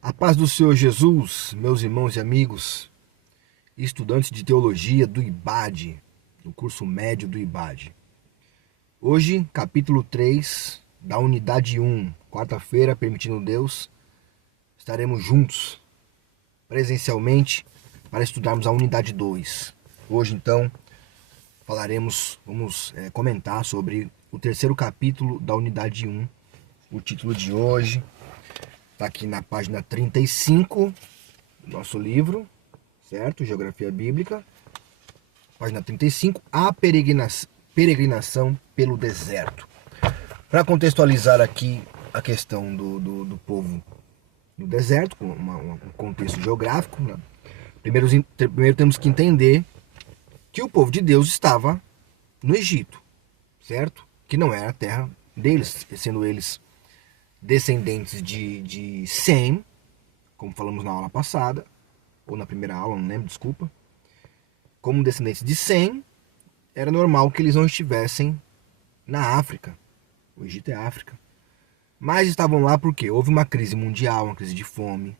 A paz do Senhor Jesus, meus irmãos e amigos, estudantes de teologia do IBAD, do curso médio do IBAD. Hoje, capítulo 3 da unidade 1, quarta-feira, permitindo Deus, estaremos juntos, presencialmente, para estudarmos a unidade 2. Hoje, então, vamos comentar sobre o terceiro capítulo da unidade 1. O título de hoje está aqui na página 35 do nosso livro, certo? Geografia Bíblica. Página 35, a peregrinação pelo deserto. Para contextualizar aqui a questão do povo no deserto, com um contexto geográfico, né? Primeiro temos que entender que o povo de Deus estava no Egito, certo? Que não era a terra deles, sendo eles descendentes de Sem, como falamos na aula passada, ou na primeira aula, não lembro, desculpa. Como descendentes de Sem, era normal que eles não estivessem na África. O Egito é África. Mas estavam lá porque houve uma crise mundial, uma crise de fome.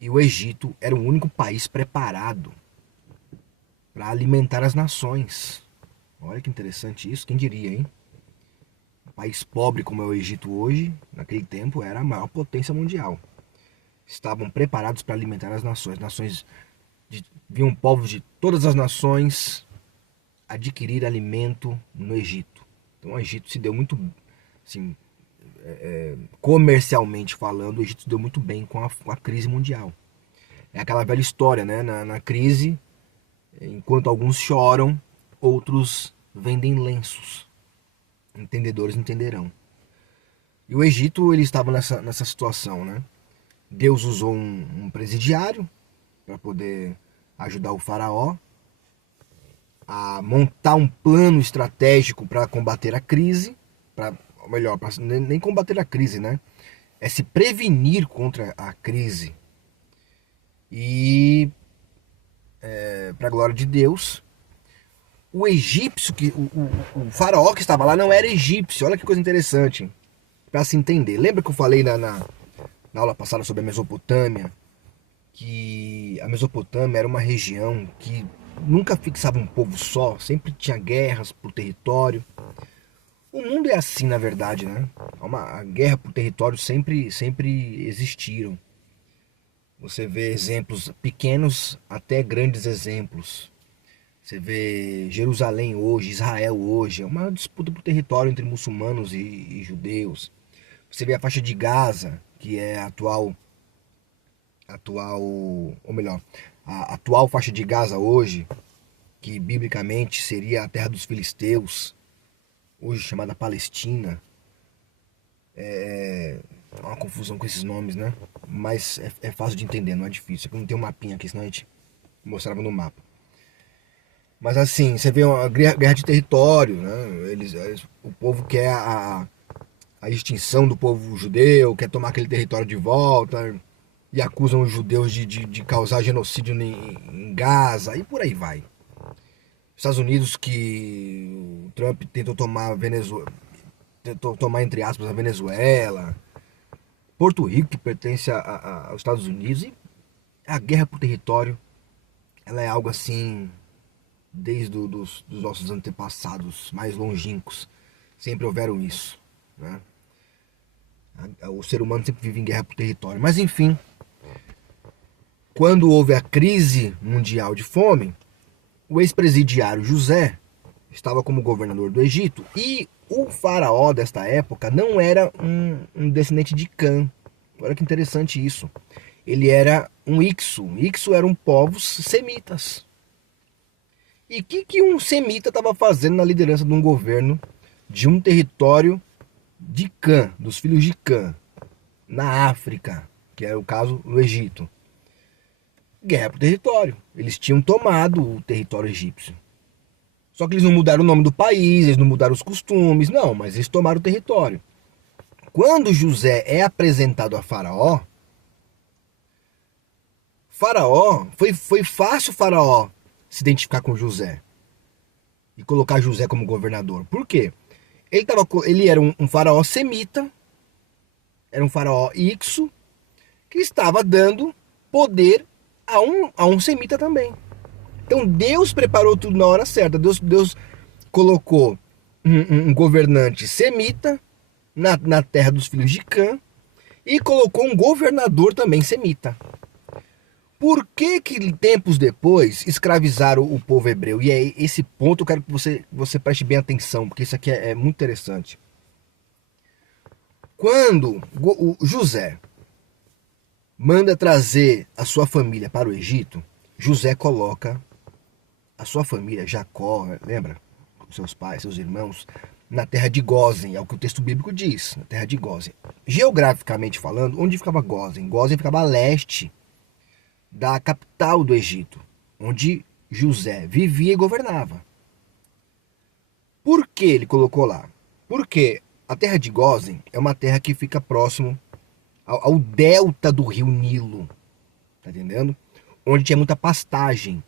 E o Egito era o único país preparado para alimentar as nações. Olha que interessante isso, quem diria, hein? Um país pobre como é o Egito hoje, naquele tempo, era a maior potência mundial. Estavam preparados para alimentar as nações. Viam povos de todas as nações adquirir alimento no Egito. Então o Egito se deu muito, assim, comercialmente falando, o Egito se deu muito bem com a crise mundial. É aquela velha história, né? Na crise, enquanto alguns choram, outros vendem lenços. Entendedores entenderão. E o Egito, ele estava nessa situação, né? Deus usou um presidiário para poder ajudar o faraó a montar um plano estratégico para combater a crise, nem combater a crise, né? É se prevenir contra a crise. E, para a glória de Deus, o egípcio, o faraó que estava lá não era egípcio. Olha que coisa interessante, para se entender. Lembra que eu falei na aula passada sobre a Mesopotâmia? Que a Mesopotâmia era uma região que nunca fixava um povo só, sempre tinha guerras por território. O mundo é assim, na verdade, né? A guerra por território sempre existiram. Você vê exemplos pequenos até grandes exemplos. Você vê Jerusalém hoje, Israel hoje, é uma disputa por território entre muçulmanos e judeus. Você vê a faixa de Gaza, que é a atual faixa de Gaza hoje, que biblicamente seria a terra dos filisteus, hoje chamada Palestina. É uma confusão com esses nomes, né? Mas é fácil de entender, não é difícil. Não tem um mapinha aqui, senão a gente mostrava no mapa. Mas assim, você vê uma guerra de território, né? O povo quer a extinção do povo judeu, quer tomar aquele território de volta, e acusam os judeus de causar genocídio em Gaza, e por aí vai. Estados Unidos, que o Trump tentou tomar entre aspas a Venezuela, Porto Rico, que pertence aos Estados Unidos, e a guerra por território, ela é algo assim, desde dos nossos antepassados mais longínquos, sempre houveram isso, né? O ser humano sempre vive em guerra por território. Mas enfim, quando houve a crise mundial de fome, o ex-presidiário José estava como governador do Egito e o faraó desta época não era um descendente de Cã. Olha que interessante isso. Ele era um Ixo. Ixo eram povos semitas. E o que um semita estava fazendo na liderança de um governo de um território de Cã, dos filhos de Cã, na África, que é o caso do Egito? Guerra por território. Eles tinham tomado o território egípcio. Só que eles não mudaram o nome do país, eles não mudaram os costumes, não, mas eles tomaram o território. Quando José é apresentado a Faraó, foi fácil Faraó se identificar com José e colocar José como governador. Por quê? Ele era um faraó semita, era um faraó Ixo, que estava dando poder a um semita também. Então Deus preparou tudo na hora certa. Deus colocou um governante semita na terra dos filhos de Cã e colocou um governador também semita. Por que tempos depois escravizaram o povo hebreu? E é esse ponto eu quero que você preste bem atenção, porque isso aqui é muito interessante. Quando o José manda trazer a sua família para o Egito, José coloca a sua família, Jacó, lembra? Seus pais, seus irmãos, na terra de Gósen, é o que o texto bíblico diz, na terra de Gósen. Geograficamente falando, onde ficava Gósen? Gósen ficava a leste da capital do Egito, onde José vivia e governava. Por que ele colocou lá? Porque a terra de Gósen é uma terra que fica próximo ao delta do rio Nilo, tá entendendo? Onde tinha muita pastagem.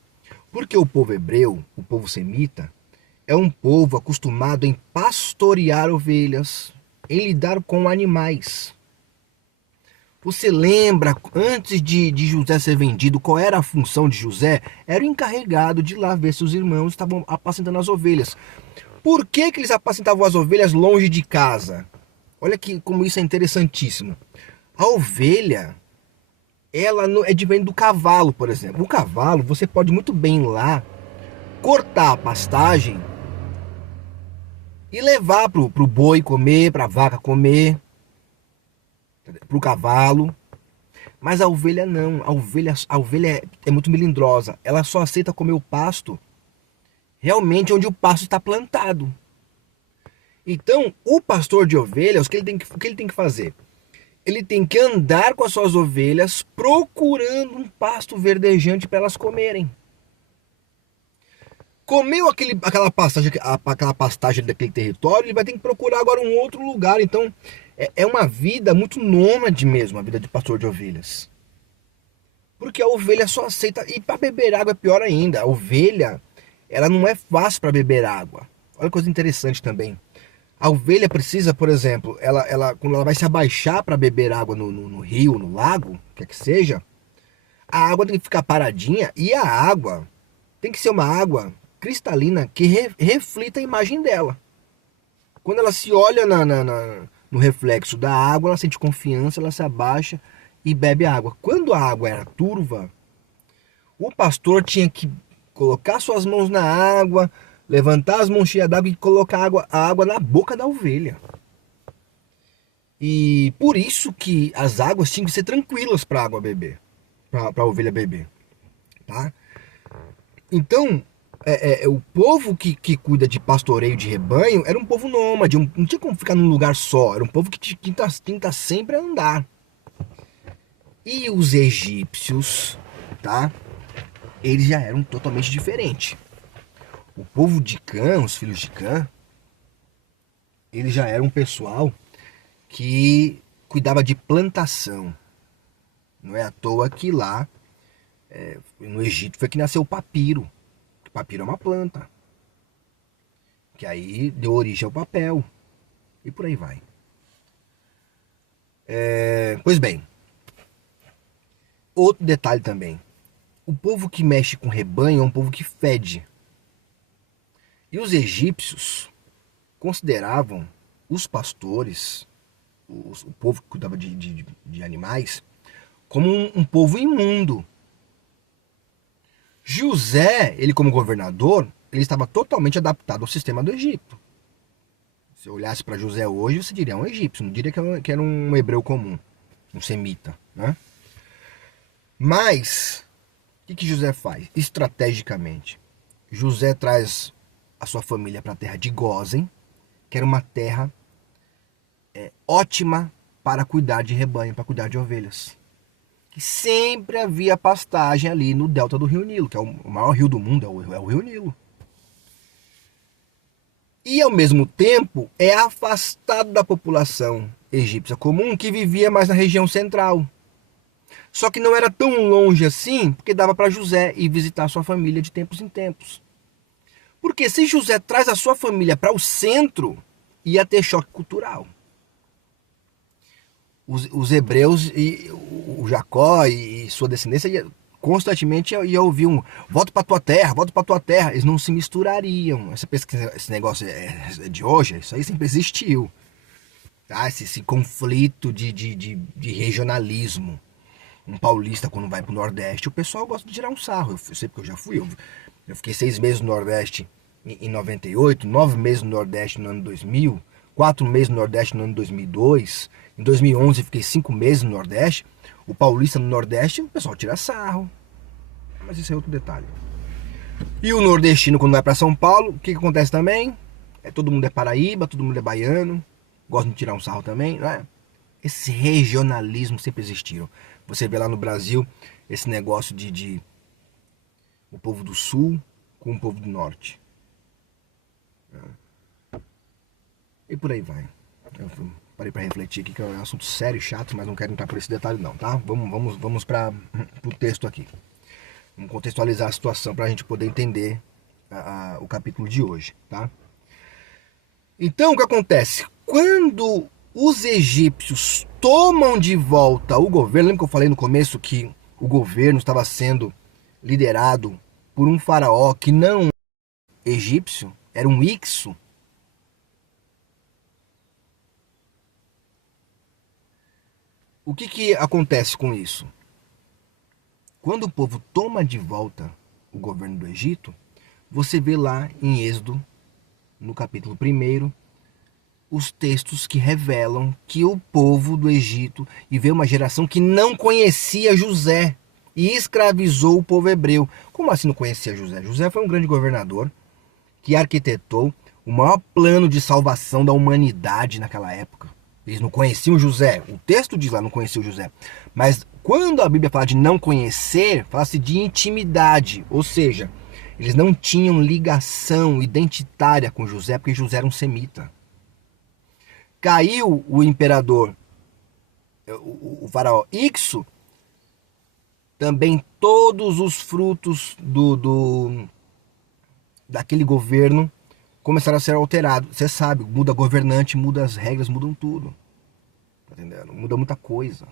Porque o povo hebreu, o povo semita, é um povo acostumado em pastorear ovelhas, em lidar com animais. Você lembra, antes de José ser vendido, qual era a função de José? Era o encarregado de ir lá ver se os irmãos estavam apacentando as ovelhas. Por que eles apacentavam as ovelhas longe de casa? Olha como isso é interessantíssimo. A ovelha, ela é diferente do cavalo, por exemplo. O cavalo, você pode muito bem ir lá, cortar a pastagem e levar pro boi comer, pra vaca comer, pro cavalo. Mas a ovelha não. A ovelha é muito melindrosa. Ela só aceita comer o pasto realmente onde o pasto está plantado. Então, o pastor de ovelhas, o que ele tem que fazer? Ele tem que andar com as suas ovelhas procurando um pasto verdejante para elas comerem. Comeu aquela pastagem daquele território, ele vai ter que procurar agora um outro lugar. Então, é uma vida muito nômade mesmo, a vida de pastor de ovelhas. Porque a ovelha só aceita... E para beber água é pior ainda. A ovelha, ela não é fácil para beber água. Olha que coisa interessante também. A ovelha precisa, por exemplo, quando ela vai se abaixar para beber água no rio, no lago, quer que seja, a água tem que ficar paradinha e a água tem que ser uma água cristalina que reflita a imagem dela. Quando ela se olha no reflexo da água, ela sente confiança, ela se abaixa e bebe a água. Quando a água era turva, o pastor tinha que colocar suas mãos na água, levantar as mãos cheias d'água e colocar a água na boca da ovelha. E por isso que as águas tinham que ser tranquilas para a água beber, para a ovelha beber, tá? Então, o povo que cuida de pastoreio de rebanho era um povo nômade, não tinha como ficar num lugar só, era um povo que tinha que estar sempre a andar. E os egípcios, tá? Eles já eram totalmente diferentes. O povo de Cã, os filhos de Cã, eles já eram um pessoal que cuidava de plantação. Não é à toa que lá, no Egito, foi que nasceu o papiro. O papiro é uma planta. Que aí deu origem ao papel. E por aí vai. Pois bem. Outro detalhe também. O povo que mexe com rebanho é um povo que fede. E os egípcios consideravam os pastores, o povo que cuidava de animais, como um povo imundo. José, ele como governador, ele estava totalmente adaptado ao sistema do Egito. Se eu olhasse para José hoje, você diria um egípcio, não diria que era um hebreu comum, um semita, né? Mas, o que José faz? Estrategicamente, José traz a sua família para a terra de Gósen, que era uma terra ótima para cuidar de rebanho, para cuidar de ovelhas. Que sempre havia pastagem ali no delta do rio Nilo, que é o maior rio do mundo, é o rio Nilo. E ao mesmo tempo é afastado da população egípcia comum que vivia mais na região central. Só que não era tão longe assim, porque dava para José ir visitar sua família de tempos em tempos. Porque se José traz a sua família para o centro, ia ter choque cultural. Os hebreus, e o Jacó e sua descendência constantemente ia ouvir volta para tua terra, volta para tua terra. Eles não se misturariam. Essa pesquisa, esse negócio é de hoje, isso aí sempre existiu. Tá? Esse conflito de regionalismo. Um paulista, quando vai pro Nordeste, o pessoal gosta de tirar um sarro. Eu sei porque eu já fui. Eu fiquei 6 meses no Nordeste em 98, 9 meses no Nordeste no ano 2000, 4 meses no Nordeste no ano 2002. Em 2011 fiquei 5 meses no Nordeste. O paulista no Nordeste, o pessoal tira sarro. Mas isso é outro detalhe. E o nordestino, quando vai para São Paulo, o que acontece também? Todo mundo é paraíba, todo mundo é baiano. Gostam de tirar um sarro também, não é? Esse regionalismo sempre existiu. Você vê lá no Brasil esse negócio de o povo do Sul com o povo do Norte. E por aí vai. Eu parei para refletir aqui, que é um assunto sério e chato, mas não quero entrar por esse detalhe não, tá? Vamos para o texto aqui. Vamos contextualizar a situação para a gente poder entender o capítulo de hoje, tá? Então, o que acontece? Quando os egípcios tomam de volta o governo, lembra que eu falei no começo que o governo estava sendo liderado por um faraó que não era egípcio, era um Ixo? O que acontece com isso? Quando o povo toma de volta o governo do Egito, você vê lá em Êxodo, no capítulo 1, os textos que revelam que o povo do Egito e veio uma geração que não conhecia José e escravizou o povo hebreu. Como assim não conhecia José? José foi um grande governador que arquitetou o maior plano de salvação da humanidade naquela época. Eles não conheciam José. O texto diz lá, não conheciam José. Mas quando a Bíblia fala de não conhecer, fala-se de intimidade. Ou seja, eles não tinham ligação identitária com José, porque José era um semita. Caiu o imperador, o faraó Ixo, também todos os frutos daquele governo começaram a ser alterados. Você sabe, muda governante, muda as regras, mudam tudo. Tá entendendo? Muda muita coisa.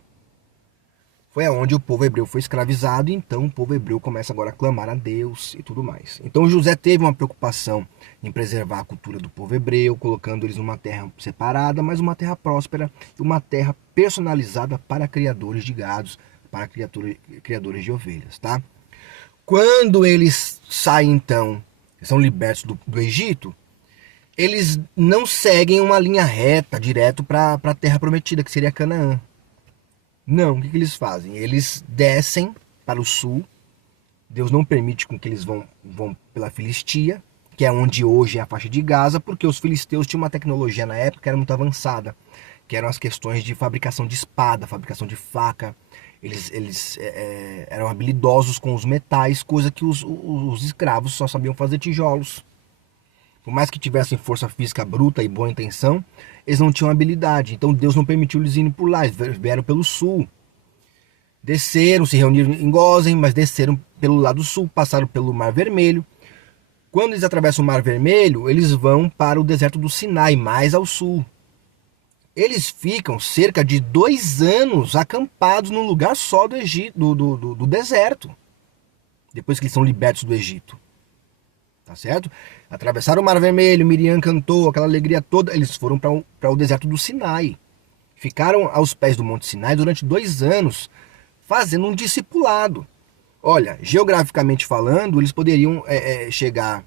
Foi aonde o povo hebreu foi escravizado, e então o povo hebreu começa agora a clamar a Deus e tudo mais. Então José teve uma preocupação em preservar a cultura do povo hebreu, colocando eles numa terra separada, mas uma terra próspera e uma terra personalizada para criadores de gados, para criadores de ovelhas, tá? Quando eles saem então, são libertos do Egito, eles não seguem uma linha reta, direto para a terra prometida, que seria Canaã. Não, o que eles fazem? Eles descem para o sul. Deus não permite com que eles vão pela Filistia, que é onde hoje é a faixa de Gaza, porque os filisteus tinham uma tecnologia na época que era muito avançada, que eram as questões de fabricação de espada, fabricação de faca. Eles eram habilidosos com os metais, coisa que os escravos só sabiam fazer tijolos. Por mais que tivessem força física bruta e boa intenção, eles não tinham habilidade. Então Deus não permitiu eles irem por lá, eles vieram pelo sul. Desceram, se reuniram em Gósen, mas desceram pelo lado sul, passaram pelo Mar Vermelho. Quando eles atravessam o Mar Vermelho, eles vão para o deserto do Sinai, mais ao sul. Eles ficam cerca de 2 anos acampados num lugar só do Egito, do deserto, depois que eles são libertos do Egito. Tá certo? Atravessaram o Mar Vermelho, Miriam cantou, aquela alegria toda. Eles foram para o deserto do Sinai. Ficaram aos pés do Monte Sinai durante 2 anos, fazendo um discipulado. Olha, geograficamente falando, eles poderiam chegar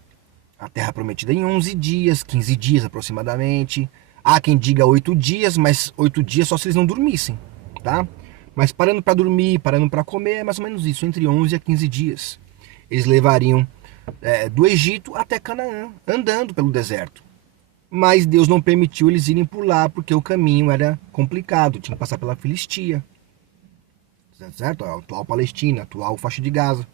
à Terra Prometida em 11 dias, 15 dias aproximadamente. Há quem diga 8 dias, mas 8 dias só se eles não dormissem, tá? Mas parando para dormir, parando para comer, é mais ou menos isso, entre 11 a 15 dias. Eles levariam do Egito até Canaã, andando pelo deserto. Mas Deus não permitiu eles irem por lá, porque o caminho era complicado, tinha que passar pela Filistia, certo? A atual Palestina, a atual faixa de Gaza.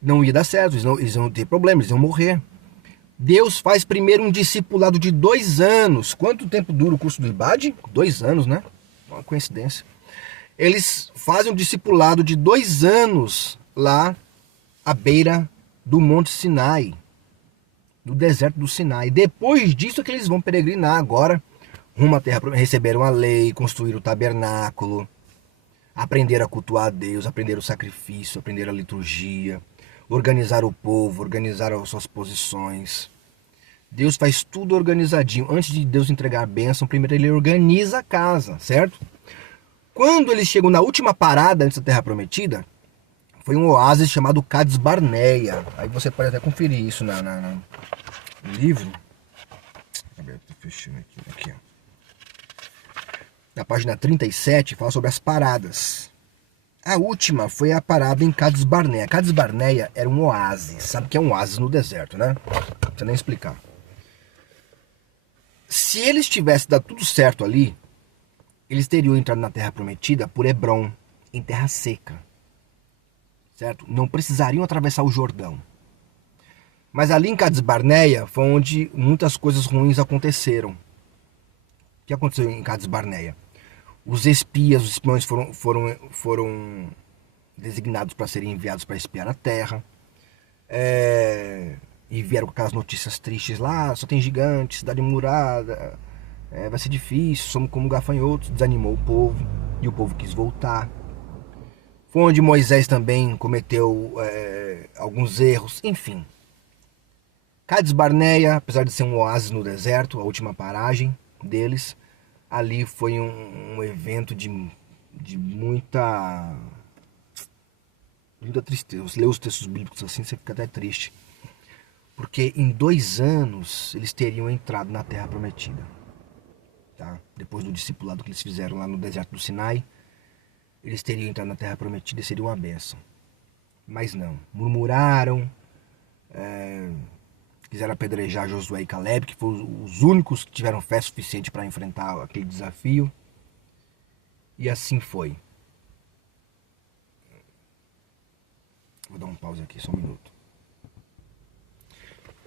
Não ia dar certo, eles iam ter problemas, eles iam morrer. Deus faz primeiro um discipulado de 2 anos. Quanto tempo dura o curso do IBAD? 2 anos, né? Uma coincidência. Eles fazem um discipulado de 2 anos lá à beira do Monte Sinai, do deserto do Sinai. Depois disso é que eles vão peregrinar agora rumo à terra, receberam a lei, construíram o tabernáculo. Aprender a cultuar a Deus, aprender o sacrifício, aprender a liturgia, organizar o povo, organizar as suas posições. Deus faz tudo organizadinho. Antes de Deus entregar a bênção, primeiro ele organiza a casa, certo? Quando eles chegam na última parada antes da Terra Prometida, foi um oásis chamado Cades Barneia. Aí você pode até conferir isso no livro. Tô fechando aqui, ó. Na página 37, fala sobre as paradas. A última foi a parada em Cades Barneia. Cades Barneia era um oásis. Sabe que é um oásis no deserto, né? Não precisa nem explicar. Se eles tivessem dado tudo certo ali, eles teriam entrado na Terra Prometida por Hebrom, em terra seca. Certo? Não precisariam atravessar o Jordão. Mas ali em Cades Barneia foi onde muitas coisas ruins aconteceram. O que aconteceu em Cades Barneia? Os espiões foram designados para serem enviados para espiar a terra. E vieram com aquelas notícias tristes lá, só tem gigantes, cidade murada, vai ser difícil, somos como gafanhotos. Desanimou o povo e o povo quis voltar. Foi onde Moisés também cometeu alguns erros, enfim. Cades Barneia, apesar de ser um oásis no deserto, a última paragem deles, ali foi um evento de muita tristeza. Você lê os textos bíblicos assim, você fica até triste. Porque em 2 anos eles teriam entrado na Terra Prometida. Tá? Depois do discipulado que eles fizeram lá no deserto do Sinai, eles teriam entrado na Terra Prometida e seria uma bênção. Mas não. Murmuraram, quiseram apedrejar Josué e Caleb, que foram os únicos que tiveram fé suficiente para enfrentar aquele desafio. E assim foi. Vou dar um pause aqui, só um minuto.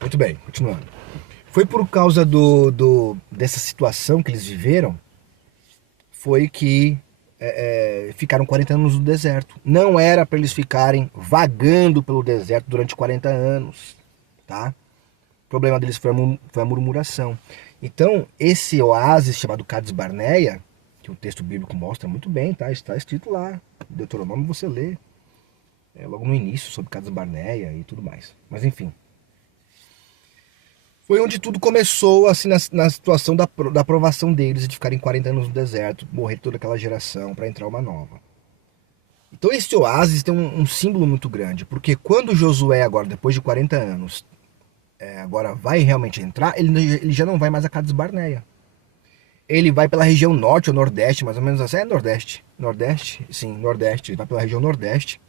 Muito bem, continuando. Foi por causa dessa situação que eles viveram, foi que ficaram 40 anos no deserto. Não era para eles ficarem vagando pelo deserto durante 40 anos, tá? O problema deles foi a murmuração. Então, esse oásis chamado Cades Barneia, que o texto bíblico mostra muito bem, tá? Está escrito lá, Deuteronômio você lê, logo no início, sobre Cades Barneia e tudo mais. Mas enfim. Foi onde tudo começou, assim, na situação da aprovação deles, de ficarem 40 anos no deserto, morrer toda aquela geração para entrar uma nova. Então esse oásis tem um símbolo muito grande, porque quando Josué agora, depois de 40 anos, agora vai realmente entrar, ele já não vai mais a Cades Barneia. Ele vai pela região norte ou nordeste, mais ou menos assim, nordeste. Nordeste? Sim, nordeste. Ele vai pela região nordeste,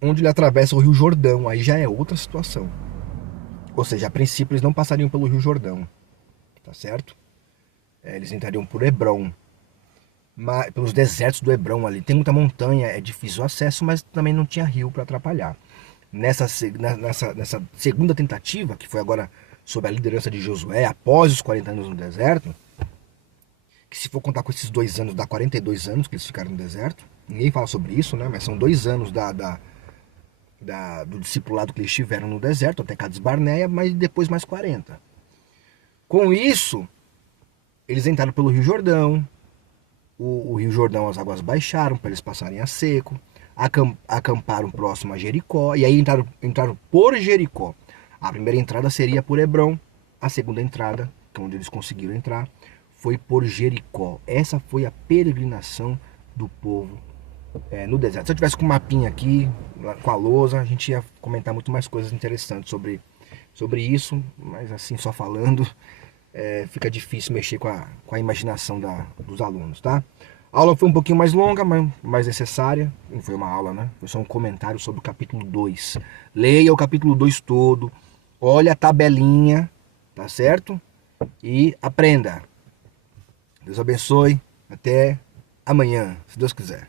onde ele atravessa o Rio Jordão, aí já é outra situação. Ou seja, a princípio eles não passariam pelo Rio Jordão, tá certo? Eles entrariam por Hebrom, pelos desertos do Hebrom ali. Tem muita montanha, é difícil o acesso, mas também não tinha rio para atrapalhar. Nessa segunda tentativa, que foi agora sob a liderança de Josué, após os 40 anos no deserto, que se for contar com esses 2 anos, dá 42 anos que eles ficaram no deserto. Ninguém fala sobre isso, né? Mas são 2 anos do discipulado que eles tiveram no deserto, até Cades Barneia, mas depois mais 40. Com isso, eles entraram pelo Rio Jordão, o Rio Jordão, as águas baixaram para eles passarem a seco, acamparam próximo a Jericó, e aí entraram por Jericó. A primeira entrada seria por Hebrom, a segunda entrada, que é onde eles conseguiram entrar, foi por Jericó. Essa foi a peregrinação do povo no deserto. Se eu tivesse com um mapinha aqui, com a lousa, a gente ia comentar muito mais coisas interessantes sobre isso, mas assim, só falando, fica difícil mexer com a imaginação dos alunos, tá? A aula foi um pouquinho mais longa, mas mais necessária. Não foi uma aula, né? Foi só um comentário sobre o capítulo 2. Leia o capítulo 2 todo, olha a tabelinha, tá certo? E aprenda. Deus abençoe. Até amanhã, se Deus quiser.